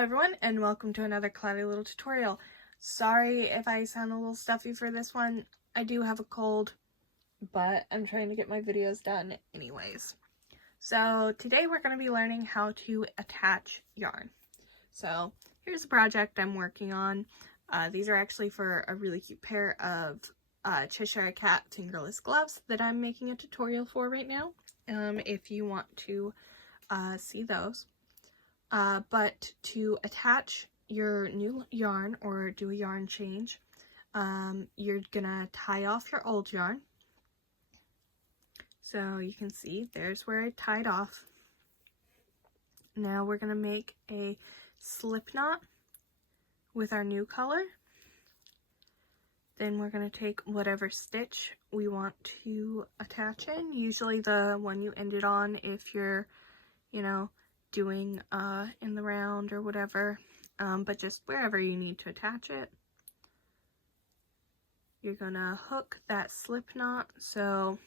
Hello everyone, and welcome to another cloudy little tutorial. Sorry if I sound a little stuffy for this one. I do have a cold, but I'm trying to get my videos done anyways. So today we're going to be learning how to attach yarn. So here's a project I'm working on. These are actually for a really cute pair of Cheshire Cat fingerless gloves that I'm making a tutorial for right now. If you want to see those. But to attach your new yarn or do a yarn change, you're gonna tie off your old yarn. So you can see there's where I tied off. Now we're gonna make a slip knot with our new color. Then we're gonna take whatever stitch we want to attach in, usually the one you ended on if you're, doing in the round or whatever, but just wherever you need to attach it. You're gonna hook that slip knot, so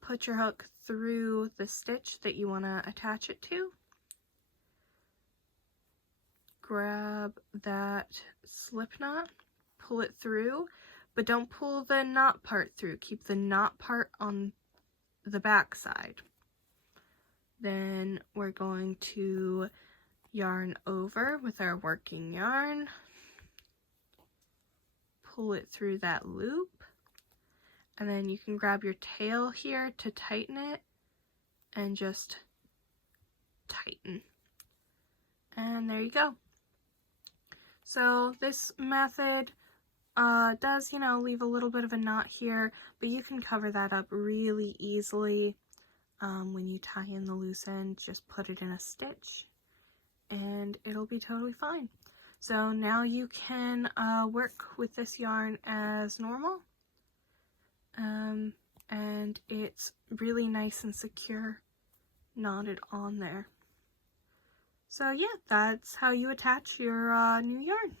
put your hook through the stitch that you want to attach it to. Grab that slip knot, pull it through, but don't pull the knot part through. Keep the knot part on the back side. Then we're going to yarn over with our working yarn, pull it through that loop, and then you can grab your tail here to tighten it and just tighten. And there you go. So this method does, leave a little bit of a knot here, but you can cover that up really easily. When you tie in the loose end, just put it in a stitch and it'll be totally fine. So now you can work with this yarn as normal, and it's really nice and secure, knotted on there. So yeah, that's how you attach your new yarn.